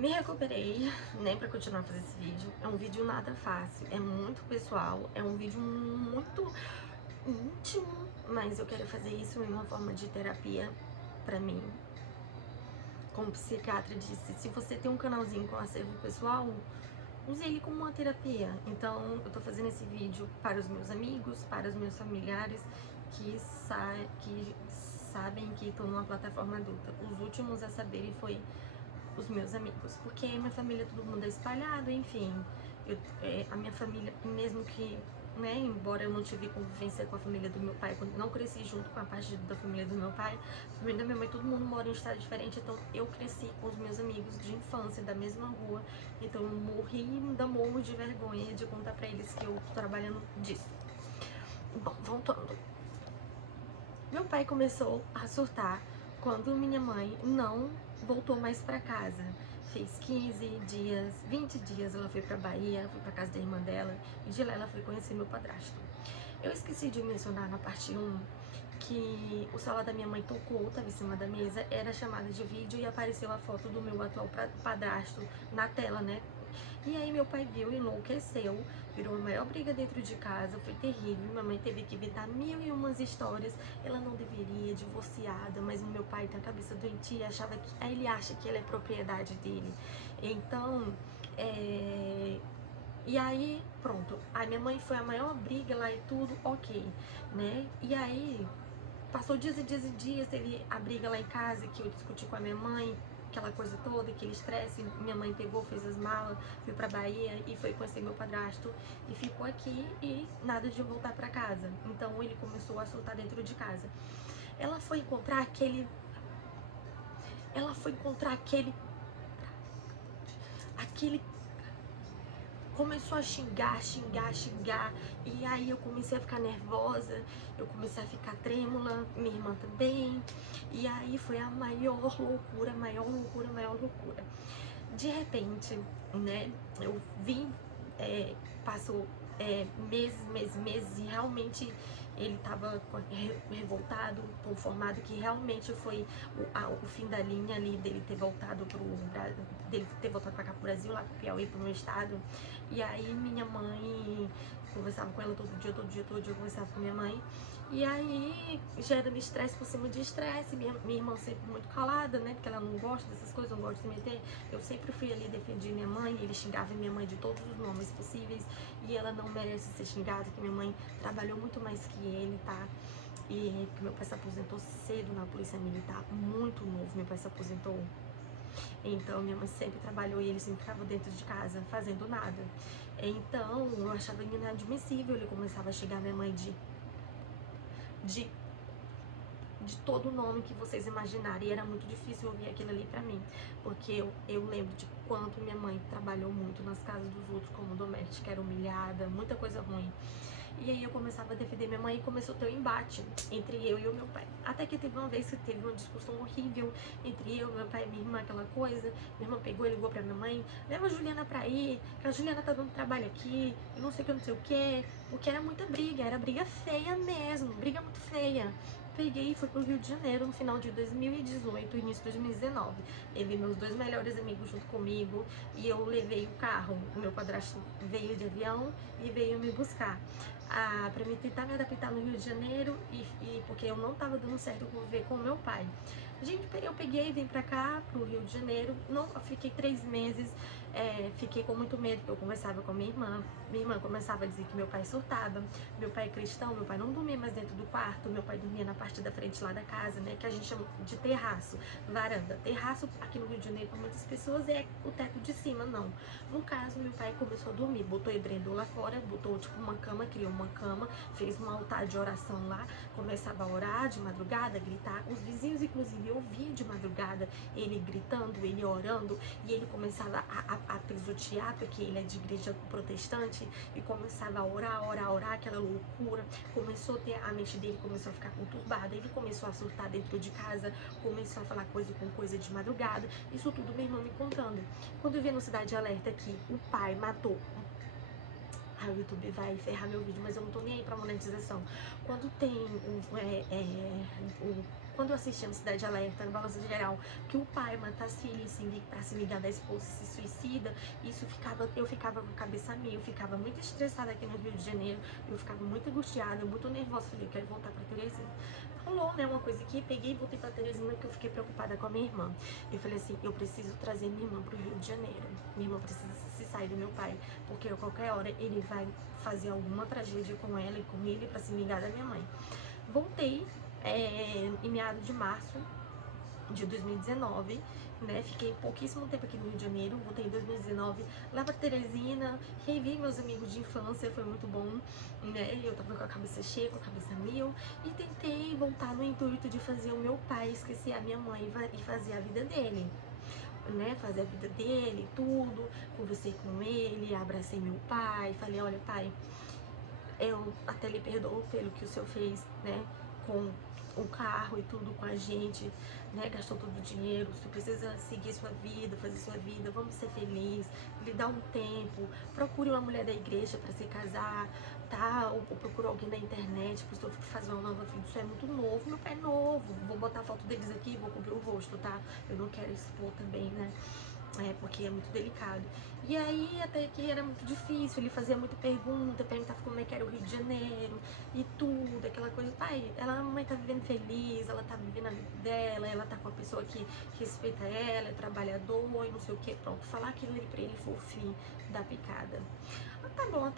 Me recuperei, né, pra continuar fazendo esse vídeo. É um vídeo nada fácil, é muito pessoal, é um vídeo muito íntimo, mas eu quero fazer isso em uma forma de terapia pra mim. Como o psiquiatra disse, se você tem um canalzinho com acervo pessoal, use ele como uma terapia. Então, eu tô fazendo esse vídeo para os meus amigos, para os meus familiares que sabem que estou numa plataforma adulta. Os últimos a saberem foi os meus amigos, porque minha família, todo mundo é espalhado, enfim. A minha família, mesmo que, né, embora eu não tive convivência com a família do meu pai, quando não cresci junto com a parte da família do meu pai, a família da minha mãe, todo mundo mora em um estado diferente, então eu cresci com os meus amigos de infância, da mesma rua, então eu morri e ainda morro de vergonha de contar pra eles que eu tô trabalhando disso. Bom, voltando. Meu pai começou a surtar quando minha mãe não voltou mais pra casa. Fez 15 dias, 20 dias, ela foi pra Bahia, foi pra casa da irmã dela, e de lá ela foi conhecer meu padrasto. Eu esqueci de mencionar na parte 1 que o celular da minha mãe tocou, estava em cima da mesa, era chamada de vídeo e apareceu a foto do meu atual padrasto na tela, né? E aí meu pai viu, enlouqueceu, virou a maior briga dentro de casa, foi terrível. Minha mãe teve que inventar mil e umas histórias. Ela não deveria, divorciada, mas o meu pai tem a cabeça doentia, achava que aí ele acha que ela é propriedade dele. Então, e aí, pronto. A minha mãe foi a maior briga lá e tudo, ok, né? E aí, passou dias e dias e dias, teve a briga lá em casa que eu discuti com a minha mãe, aquela coisa toda, aquele estresse. Minha mãe pegou, fez as malas, foi pra Bahia e foi conhecer meu padrasto e ficou aqui e nada de voltar pra casa. Então ele começou a soltar dentro de casa. Ela foi encontrar aquele. Ela foi encontrar aquele começou a xingar, e aí eu comecei a ficar nervosa, eu comecei a ficar trêmula, minha irmã também, e aí foi a maior loucura, maior loucura, maior loucura. De repente, né, eu vim, passou meses, e realmente ele estava revoltado, conformado que realmente foi o fim da linha ali dele ter voltado para cá pro Brasil, lá pro Piauí, pro meu estado. E aí minha mãe conversava com ela todo dia eu conversava com minha mãe. E aí, gerando estresse por cima de estresse, minha irmã sempre muito calada, né, porque ela não gosta dessas coisas, não gosta de se meter. Eu sempre fui ali defender minha mãe, ele xingava minha mãe de todos os nomes possíveis, e ela não merece ser xingada, que minha mãe trabalhou muito mais que ele, tá? E que meu pai se aposentou cedo na polícia militar, muito novo, meu pai se aposentou. Então minha mãe sempre trabalhou e ele sempre ficava dentro de casa, fazendo nada. Então eu achava inadmissível, ele começava a xingar minha mãe de todo o nome que vocês imaginarem. E era muito difícil ouvir aquilo ali pra mim, porque eu lembro de quanto minha mãe trabalhou muito nas casas dos outros como doméstica, era humilhada, muita coisa ruim. E aí eu começava a defender minha mãe e começou a ter um embate entre eu e o meu pai. Até que teve uma vez que teve uma discussão horrível entre eu, meu pai e minha irmã, aquela coisa. Minha irmã pegou e ligou pra minha mãe: leva a Juliana pra ir, que a Juliana tá dando trabalho aqui, e não sei o que, não sei o que. Porque era muita briga, era briga feia mesmo, briga muito feia. Peguei e fui pro Rio de Janeiro no final de 2018, início de 2019. Levei meus dois melhores amigos junto comigo e eu levei o carro. O meu padrasto veio de avião e veio me buscar. Pra mim tentar me adaptar no Rio de Janeiro e porque eu não tava dando certo conviver com o meu pai. Gente, eu peguei e vim pra cá, pro Rio de Janeiro, não, fiquei 3 meses, fiquei com muito medo, porque eu conversava com minha irmã começava a dizer que meu pai surtava, meu pai é cristão, meu pai não dormia mais dentro do quarto, meu pai dormia na parte da frente lá da casa, né, que a gente chama de terraço, varanda. Terraço aqui no Rio de Janeiro, para muitas pessoas, é o teto de cima, não. No caso, meu pai começou a dormir, botou edredom lá fora, botou tipo uma cama, criou uma cama, fez um altar de oração lá, começava a orar de madrugada, gritar, os vizinhos inclusive ouviam de madrugada ele gritando, ele orando, e ele começava a pisotear, porque ele é de igreja protestante, e começava a orar, aquela loucura. Começou a ter, a mente dele começou a ficar conturbada, ele começou a surtar dentro de casa, começou a falar coisa com coisa de madrugada. Isso tudo minha irmã me contando. Quando eu vi no Cidade Alerta que o pai matou, o YouTube vai ferrar meu vídeo, mas eu não tô nem aí pra monetização. Quando tem quando eu assistia no Cidade Alerta, no Balanço Geral, que o pai matasse ele pra se vingar da esposa e se suicida, eu ficava com a cabeça meio, eu ficava muito estressada aqui no Rio de Janeiro, eu ficava muito angustiada, muito nervosa, falei, eu quero voltar pra Teresina. Rolou, né, uma coisa aqui, peguei e voltei pra Teresina porque eu fiquei preocupada com a minha irmã. Eu falei assim, eu preciso trazer minha irmã pro Rio de Janeiro, minha irmã precisa se sair do meu pai, porque a qualquer hora ele vai fazer alguma tragédia com ela e com ele pra se vingar da minha mãe. Voltei em meados de março de 2019, né? Fiquei pouquíssimo tempo aqui no Rio de Janeiro, voltei em 2019 lá pra Teresina, revi meus amigos de infância, foi muito bom, né? Eu tava com a cabeça cheia, com a cabeça mil, e tentei voltar no intuito de fazer o meu pai esquecer a minha mãe e fazer a vida dele. Né, fazer a vida dele, tudo, conversei com ele, abracei meu pai, falei, olha pai, eu até lhe perdoo pelo que o senhor fez, né, com o carro e tudo com a gente, né, gastou todo o dinheiro, você precisa seguir sua vida, fazer sua vida, vamos ser felizes, lhe dá um tempo, procure uma mulher da igreja para se casar, tá, ou procure alguém na internet para o senhor fazer uma nova vida, isso é muito novo, meu pai é novo, vou botar a foto deles aqui, vou cobrir o rosto, tá, eu não quero expor também, né, porque é muito delicado. E aí até que era muito difícil, ele fazia muita pergunta, perguntava como é que era o Rio de Janeiro e tudo, aquela coisa, pai, a mamãe tá vivendo feliz, ela tá vivendo a vida dela, ela tá com a pessoa que respeita ela, é trabalhador e não sei o que, pronto, falar aquilo ali pra ele foi o fim da picada. Tá bom,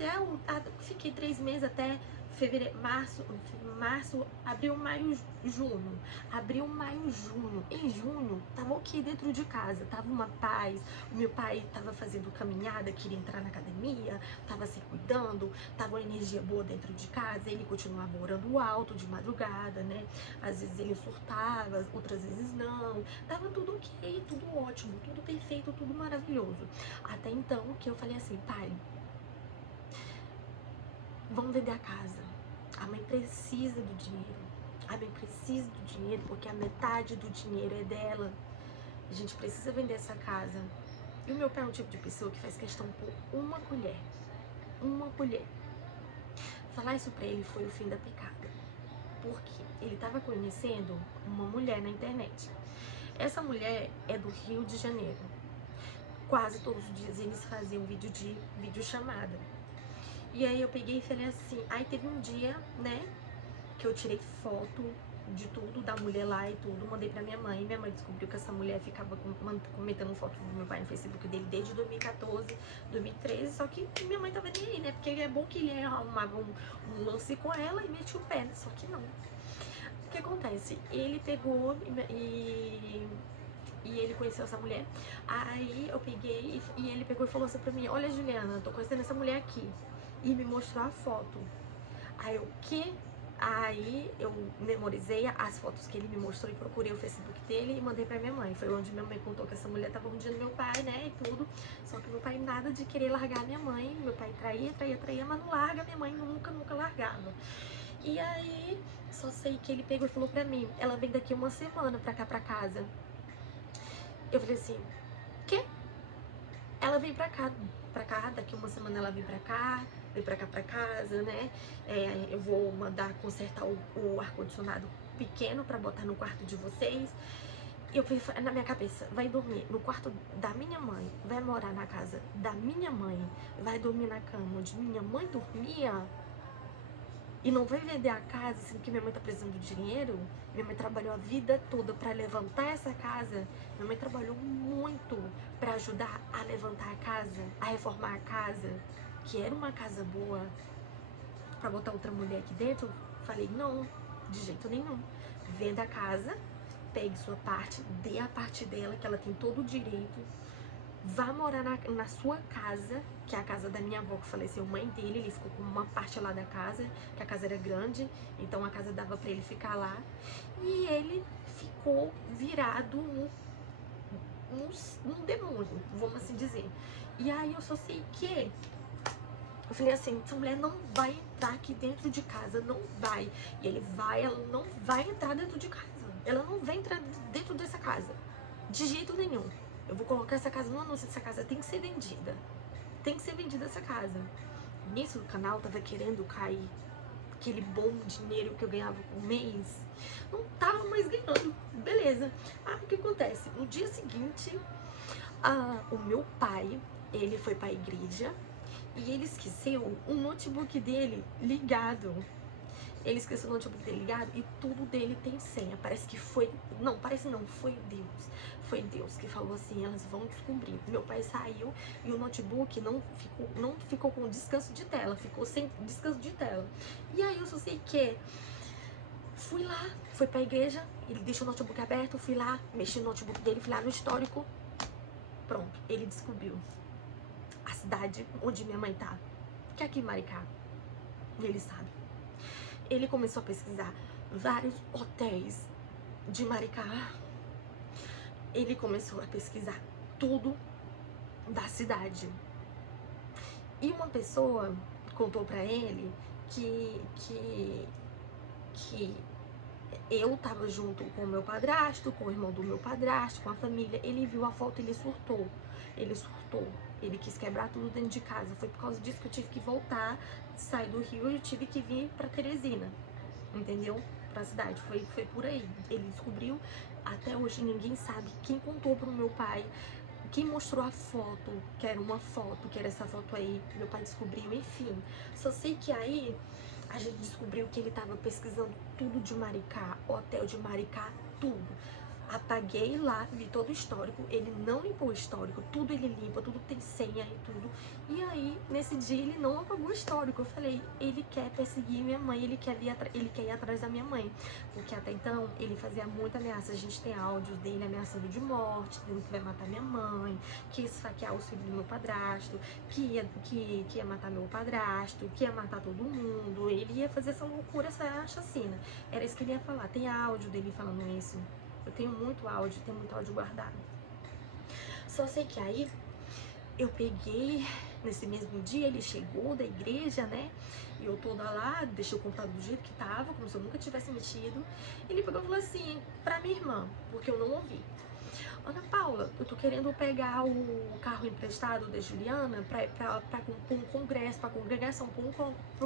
fiquei 3 meses até fevereiro, março, abril, maio, junho. Abril, maio, junho. Em junho, tava aqui dentro de casa, tava uma paz. O meu pai tava fazendo caminhada, queria entrar na academia, tava se cuidando, tava uma energia boa dentro de casa. Ele continuava orando alto de madrugada, né? Às vezes ele surtava, outras vezes não. Tava tudo ok, tudo ótimo, tudo perfeito, tudo maravilhoso. Até então que eu falei assim, pai, vamos vender a casa. A mãe precisa do dinheiro. A mãe precisa do dinheiro porque a metade do dinheiro é dela. A gente precisa vender essa casa. E o meu pai é um tipo de pessoa que faz questão por uma colher. Uma colher. Falar isso pra ele foi o fim da picada. Porque ele tava conhecendo uma mulher na internet. Essa mulher é do Rio de Janeiro. Quase todos os dias eles faziam vídeo chamada. E aí eu peguei e falei assim, aí teve um dia, né, que eu tirei foto de tudo, da mulher lá e tudo, mandei pra minha mãe descobriu que essa mulher ficava comentando foto do meu pai no Facebook dele desde 2014, 2013, só que minha mãe tava nem aí, né, porque é bom que ele arrumava um lance com ela e metia o pé, só que não. O que acontece? Ele pegou e ele conheceu essa mulher, aí eu peguei e ele pegou e falou assim pra mim, olha Juliana, eu tô conhecendo essa mulher aqui. E me mostrou a foto. Aí o que? Aí eu memorizei as fotos que ele me mostrou e procurei o Facebook dele e mandei pra minha mãe. Foi onde minha mãe contou que essa mulher tava rodeando meu pai, né, e tudo. Só que meu pai nada de querer largar minha mãe. Meu pai traía, mas não larga minha mãe, nunca largava. E aí, só sei que ele pegou e falou pra mim, ela vem daqui uma semana pra cá, pra casa. Eu falei assim, quê? Ela vem pra cá, daqui uma semana ela vem pra cá pra casa, né? Eu vou mandar consertar o ar-condicionado pequeno pra botar no quarto de vocês. Eu pensei na minha cabeça, vai dormir no quarto da minha mãe, vai morar na casa da minha mãe, vai dormir na cama onde minha mãe dormia e não vai vender a casa, sendo que minha mãe tá precisando de dinheiro. Minha mãe trabalhou a vida toda pra levantar essa casa. Minha mãe trabalhou muito pra ajudar a levantar a casa, a reformar a casa, que era uma casa boa, pra botar outra mulher aqui dentro. Falei, não, de jeito nenhum. Venda a casa, pegue sua parte, dê a parte dela, que ela tem todo o direito. Vá morar na sua casa, que é a casa da minha avó que faleceu, mãe dele. Ele ficou com uma parte lá da casa, que a casa era grande, então a casa dava pra ele ficar lá. E ele ficou virado num demônio, vamos assim dizer. E aí eu só sei que eu falei assim, essa mulher não vai entrar aqui dentro de casa, não vai. E ele vai, ela não vai entrar dentro de casa. Ela não vai entrar dentro dessa casa, de jeito nenhum. Eu vou colocar essa casa no anúncio, essa casa tem que ser vendida. Tem que ser vendida essa casa. Nisso o canal tava querendo cair. aquele bom dinheiro que eu ganhava por mês, não tava mais ganhando, beleza. O que acontece? No dia seguinte, o meu pai, ele foi pra igreja e ele esqueceu o notebook dele ligado. Ele esqueceu o notebook dele ligado e tudo dele tem senha. Parece que foi... Não, parece não, foi Deus. Foi Deus que falou assim, elas vão descobrir. Meu pai saiu e o notebook não ficou com descanso de tela. Ficou sem descanso de tela. E aí eu só sei que... Fui lá, fui pra igreja, ele deixou o notebook aberto, fui lá, mexi no notebook dele, fui lá no histórico. Pronto, ele descobriu a cidade onde minha mãe tá, que é aqui em Maricá. Ele sabe. Ele começou a pesquisar vários hotéis de Maricá. Ele começou a pesquisar tudo da cidade. E uma pessoa contou pra ele que eu tava junto com o meu padrasto, com o irmão do meu padrasto, com a família. Ele viu a foto e ele surtou. Ele surtou. Ele quis quebrar tudo dentro de casa. Foi por causa disso que eu tive que voltar, sair do Rio e eu tive que vir pra Teresina. Entendeu? Pra cidade. Foi por aí. Ele descobriu. Até hoje ninguém sabe quem contou pro meu pai, quem mostrou a foto, que era uma foto, que era essa foto aí. Meu pai descobriu, enfim. Só sei que aí a gente descobriu que ele tava pesquisando tudo de Maricá, hotel de Maricá, tudo. Apaguei lá, vi todo o histórico, ele não limpou o histórico, tudo ele limpa, tudo tem senha e tudo. E aí, nesse dia, ele não apagou o histórico. Eu falei, ele quer perseguir minha mãe, ele quer ir atrás da minha mãe. Porque até então, ele fazia muita ameaça. A gente tem áudios dele ameaçando de morte, dizendo que vai matar minha mãe, que ia esfaquear os filhos do meu padrasto, que ia matar meu padrasto, que ia matar todo mundo. Ele ia fazer essa loucura, essa chacina. Era isso que ele ia falar. Tem áudio dele falando isso. Eu tenho muito áudio guardado. Só sei que aí eu peguei, nesse mesmo dia, ele chegou da igreja, né? E eu toda lá, deixei o computador do jeito que tava, como se eu nunca tivesse mexido. Ele pegou e falou assim, pra minha irmã, porque eu não ouvi. Ana Paula, eu tô querendo pegar o carro emprestado da Juliana pra um congresso, pra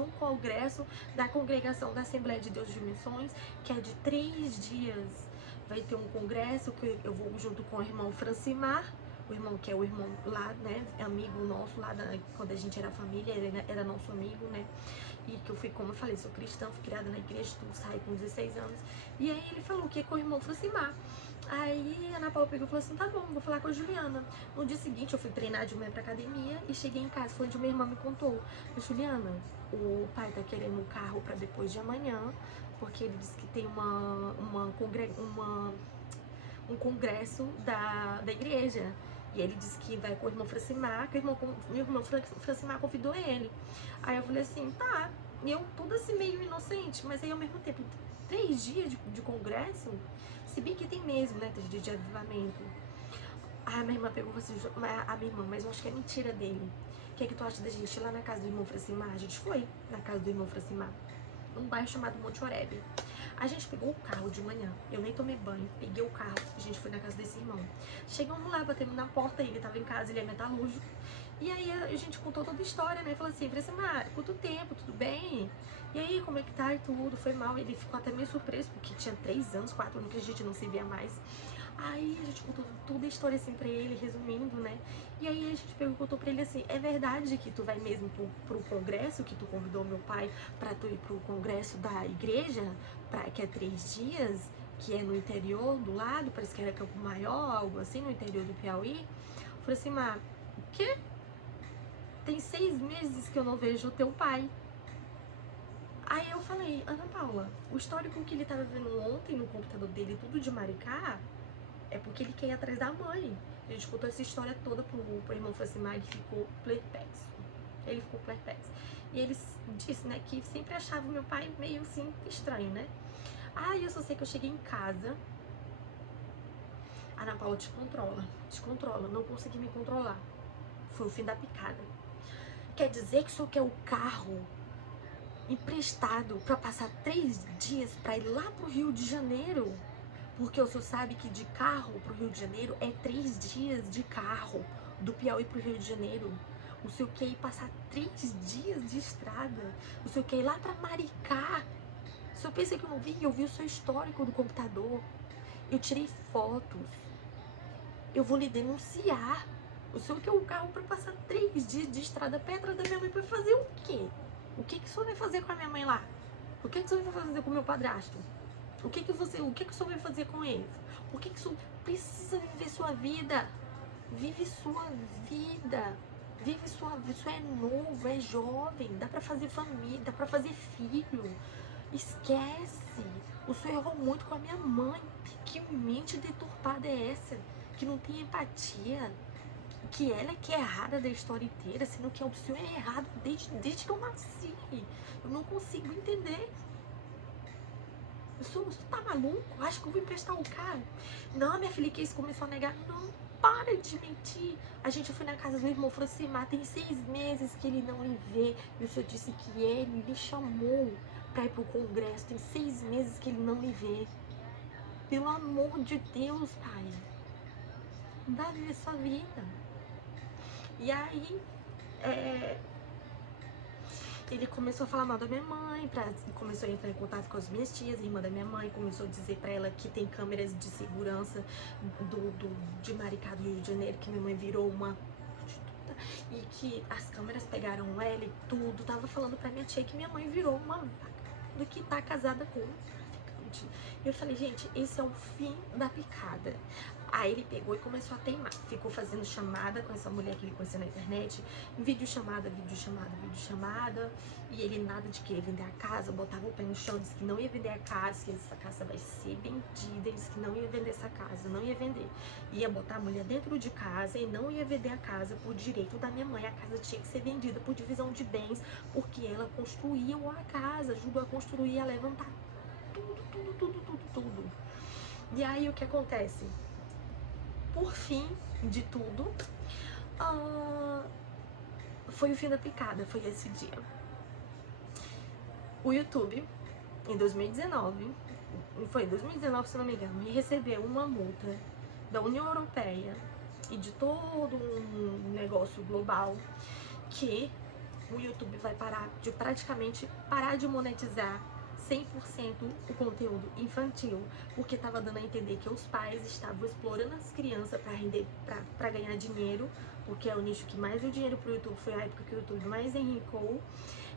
um congresso da congregação da Assembleia de Deus de Missões, que é de 3 dias. Vai ter um congresso que eu vou junto com o irmão Francimar, o irmão que é o irmão lá, né, amigo nosso lá, quando a gente era família, ele era nosso amigo, né, e que eu fui, como eu falei, sou cristã, fui criada na igreja, tudo, saí com 16 anos, e aí ele falou que é com o irmão Francimar. Aí a Ana Paula pegou e falou assim, tá bom, vou falar com a Juliana. No dia seguinte eu fui treinar de manhã pra academia e cheguei em casa, foi onde minha irmã me contou, Juliana, o pai tá querendo um carro pra depois de amanhã, porque ele disse que tem um congresso da igreja. E ele disse que vai com o irmão Francimar, que o irmão Francimar convidou ele. Aí eu falei assim, tá. E eu toda assim meio inocente, mas aí ao mesmo tempo, 3 dias de congresso, se bem que tem mesmo, né, 3 dias de avivamento. Aí a minha irmã pegou assim, a minha irmã, mas eu acho que é mentira dele. O que é que tu acha da gente ir lá na casa do irmão Francimar? A gente foi na casa do irmão Francimar, num bairro chamado Monte Oreb. A gente pegou o carro de manhã, eu nem tomei banho, peguei o carro, a gente foi na casa desse irmão. Chegamos lá, batemos na porta, ele tava em casa, ele é metalúrgico. E aí a gente contou toda a história, né? Falou assim, Francimar, quanto tempo, tudo bem? E aí, como é que tá e tudo? Foi mal, ele ficou até meio surpreso, porque tinha 3 anos, 4 anos que a gente não se via mais. Aí a gente contou toda a história assim pra ele, resumindo, né? E aí a gente perguntou pra ele assim, é verdade que tu vai mesmo pro congresso, que tu convidou meu pai pra tu ir pro congresso da igreja, que é 3 dias, que é no interior do lado, parece que era Campo Maior, algo assim, no interior do Piauí? Eu falei assim, mas o quê? Tem 6 meses que eu não vejo o teu pai. Aí eu falei, Ana Paula, o histórico que ele tava vendo ontem no computador dele, tudo de Maricá, é porque ele quer ir atrás da mãe. A gente contou essa história toda pro irmão Francimar, ele ficou perplexo. Ele ficou perplexo. E ele disse, né, que sempre achava o meu pai meio assim, estranho, né? Aí eu só sei que eu cheguei em casa, a Ana Paula descontrola, não consegui me controlar. Foi o fim da picada. Quer dizer que o senhor quer o carro emprestado pra passar 3 dias pra ir lá pro Rio de Janeiro? Porque o senhor sabe que de carro pro Rio de Janeiro é 3 dias de carro, do Piauí pro Rio de Janeiro. O senhor quer ir passar 3 dias de estrada? O senhor quer ir lá pra Maricá? O senhor pensa que eu não vi? Eu vi o seu histórico do computador. Eu tirei fotos. Eu vou lhe denunciar. O senhor quer um carro pra passar 3 dias de estrada perto da minha mãe pra fazer o quê? O que o senhor vai fazer com a minha mãe lá? O que o senhor vai fazer com o meu padrasto? O que o senhor vai fazer com eles? Por que o senhor precisa viver sua vida? Vive sua vida. Vive sua vida. Isso é novo, é jovem. Dá pra fazer família, dá pra fazer filho. Esquece. O senhor errou muito com a minha mãe. Que mente deturpada é essa? Que não tem empatia. Que ela é que é errada da história inteira, sendo que o senhor é errado desde que eu nasci. Eu não consigo entender. O senhor tá maluco? Acho que eu vou emprestar o carro. Não, minha filha, que isso começou a negar. Não, para de mentir. A gente foi na casa do irmão, falou assim, mas tem 6 meses que ele não lhe vê. E o senhor disse que ele lhe chamou pra ir pro congresso. Tem 6 meses que ele não lhe vê. Pelo amor de Deus, pai. Dá a viver sua vida. E aí, ele começou a falar mal da minha mãe, começou a entrar em contato com as minhas tias, irmã da minha mãe, começou a dizer pra ela que tem câmeras de segurança de Maricá, do Rio de Janeiro, que minha mãe virou uma prostituta e que as câmeras pegaram ela e tudo. Tava falando pra minha tia que minha mãe virou uma vagabunda que tá casada com um traficante. E eu falei, gente, esse é o fim da picada. Aí ele pegou e começou a teimar. Ficou fazendo chamada com essa mulher que ele conheceu na internet. Vídeo chamada. E ele nada de querer vender a casa. Botava o pé no chão, disse que não ia vender a casa. Que essa casa vai ser vendida. Ele disse que não ia vender essa casa, não ia vender. Ia botar a mulher dentro de casa e não ia vender a casa por direito da minha mãe. A casa tinha que ser vendida por divisão de bens. Porque ela construiu a casa, ajudou a construir, a levantar tudo. E aí o que acontece? Por fim de tudo, foi o fim da picada, foi esse dia. O YouTube, em 2019, foi em 2019 se não me engano, recebeu uma multa da União Europeia e de todo um negócio global que o YouTube vai praticamente parar de monetizar 100% o conteúdo infantil, porque tava dando a entender que os pais estavam explorando as crianças para ganhar dinheiro, porque é o nicho que mais deu dinheiro pro YouTube, foi a época que o YouTube mais enricou,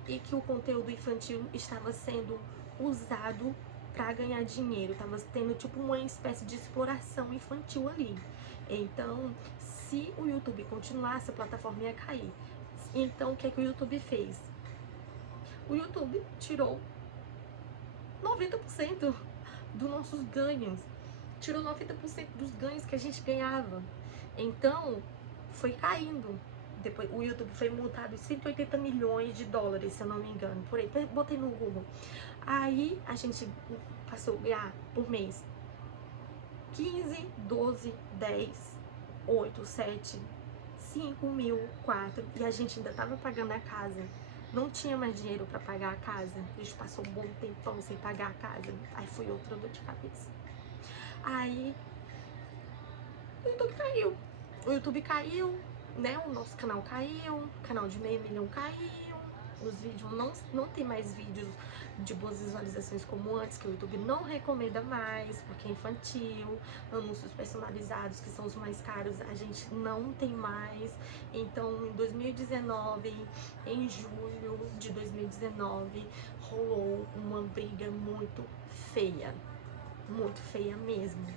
e que o conteúdo infantil estava sendo usado para ganhar dinheiro, tava tendo tipo uma espécie de exploração infantil ali. Então, se o YouTube continuasse, a plataforma ia cair. Então, o que é que o YouTube fez? O YouTube tirou 90% dos nossos ganhos. Tirou 90% dos ganhos que a gente ganhava. Então, foi caindo. Depois, o YouTube foi multado em 180 milhões de dólares, se eu não me engano. Por aí, botei no Google. Aí, a gente passou a ganhar por mês 15, 12, 10, 8, 7, 5 mil, 4. E a gente ainda tava pagando a casa. Não tinha mais dinheiro pra pagar a casa. A gente passou um bom tempão sem pagar a casa. Aí foi outra dor de cabeça. Aí o YouTube caiu. O YouTube caiu, né? O nosso canal caiu. O canal de 500 mil caiu. Os vídeos não tem mais vídeos de boas visualizações como antes, que o YouTube não recomenda mais, porque é infantil. Anúncios personalizados, que são os mais caros, a gente não tem mais. Então, em 2019, em julho de 2019, rolou uma briga muito feia mesmo.